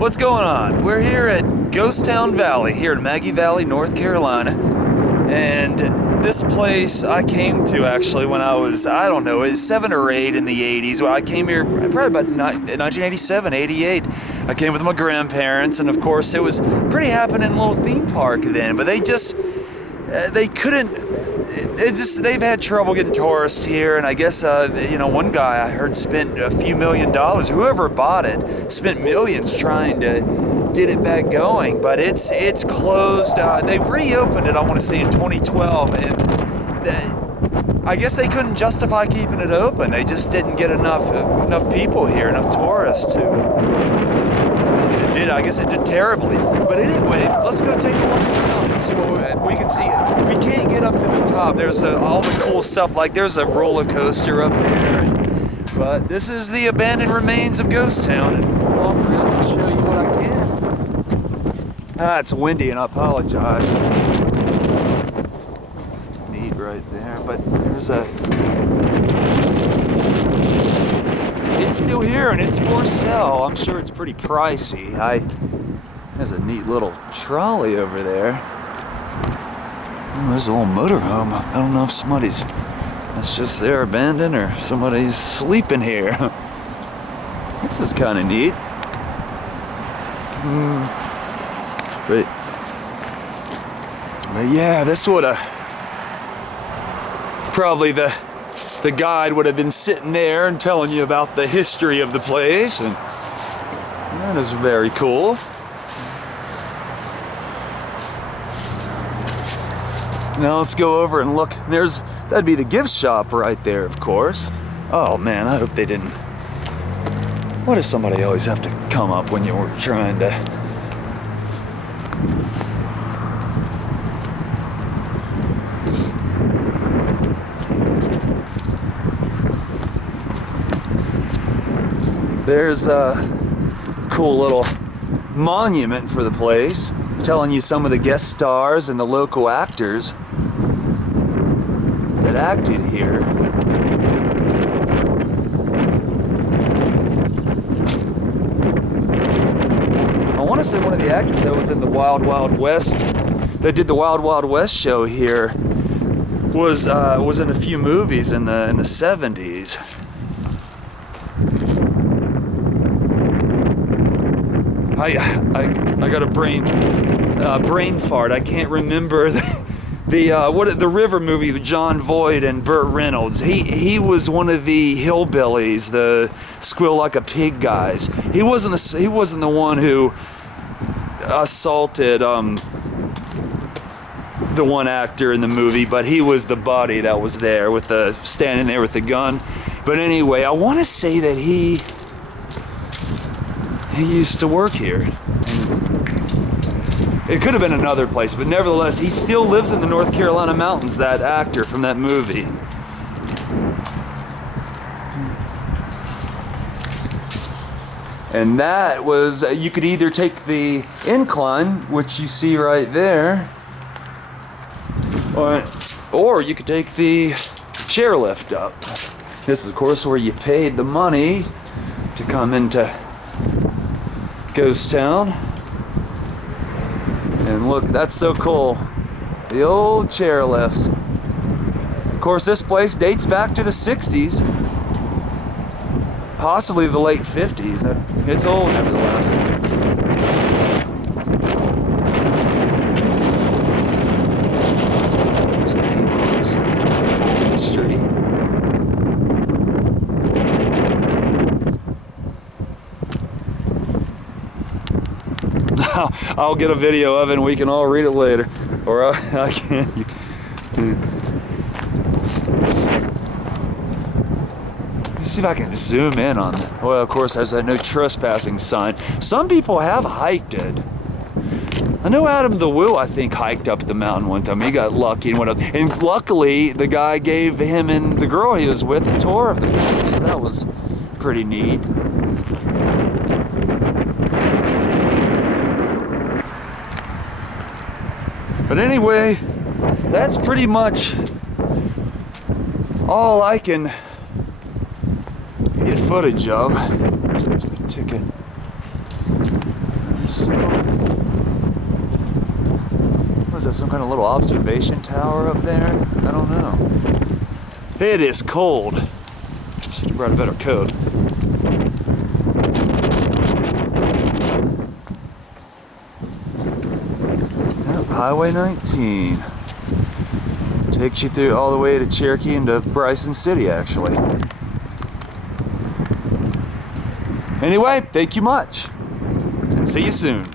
What's going on? We're here at Ghost Town Valley, here in Maggie Valley, North Carolina. And this place I came to actually when I was, I don't know, it was 7 or 8 in the 80s. Well, I came here probably about 1987, 88. I came with my grandparents, and of course it was pretty happening little theme park then, but they couldn't. They've had trouble getting tourists here, and I guess, one guy I heard spent a few $1 million. Whoever bought it spent millions trying to get it back going, but it's closed. They reopened it, I want to say, in 2012, and I guess they couldn't justify keeping it open. They just didn't get enough people here, enough tourists I guess it did terribly. But anyway, let's go take a look around and see what we can see. We can't get up to the top. There's all the cool stuff, like there's a roller coaster up there. But this is the abandoned remains of Ghost Town, and we'll walk around and show you what I can. It's windy, and I apologize. Neat right there, but there's it's still here and it's for sale. I'm sure it's pretty pricey. There's a neat little trolley over there. Oh, there's a little motorhome. I don't know if that's just there abandoned or somebody's sleeping here. This is kind of neat. But yeah, this would have probably the guide would have been sitting there and telling you about the history of the place, and that is very cool. Now let's go over and look. That'd be the gift shop right there, of course. Oh man, I hope they didn't. Why does somebody always have to come up when you're trying to? There's a cool little monument for the place, telling you some of the guest stars and the local actors that acted here. I want to say one of the actors that was in the Wild Wild West, that did the Wild Wild West show here, was in a few movies in the 70s. I got a brain fart. I can't remember the river movie with John Voight and Burt Reynolds. He was one of the hillbillies, the squeal like a pig guys. He wasn't the one who assaulted the one actor in the movie, but he was the buddy that was there standing there with the gun. But anyway, I want to say that he used to work here. It could have been another place, but nevertheless, he still lives in the North Carolina mountains, that actor from that movie. And that was, you could either take the incline, which you see right there, or you could take the chairlift up. This is, of course, where you paid the money to come into Ghost Town. And look, that's so cool. The old chairlifts. Of course, this place dates back to the 60s. Possibly the late 50s. It's old, nevertheless. There's a neat history. I'll get a video of it and we can all read it later. Or I can. Let's see if I can zoom in on it. Well, of course, there's that no trespassing sign. Some people have hiked it. I know Adam the Woo, I think, hiked up the mountain one time. He got lucky and went up. And luckily, the guy gave him and the girl he was with a tour of the place. So that was pretty neat. But anyway, that's pretty much all I can get footage of. There's the ticket. this? Was that some kind of little observation tower up there? I don't know. It is cold. Should have brought a better coat. Yep, Highway 19. Takes you through all the way to Cherokee and to Bryson City, actually. Anyway, thank you much. And see you soon.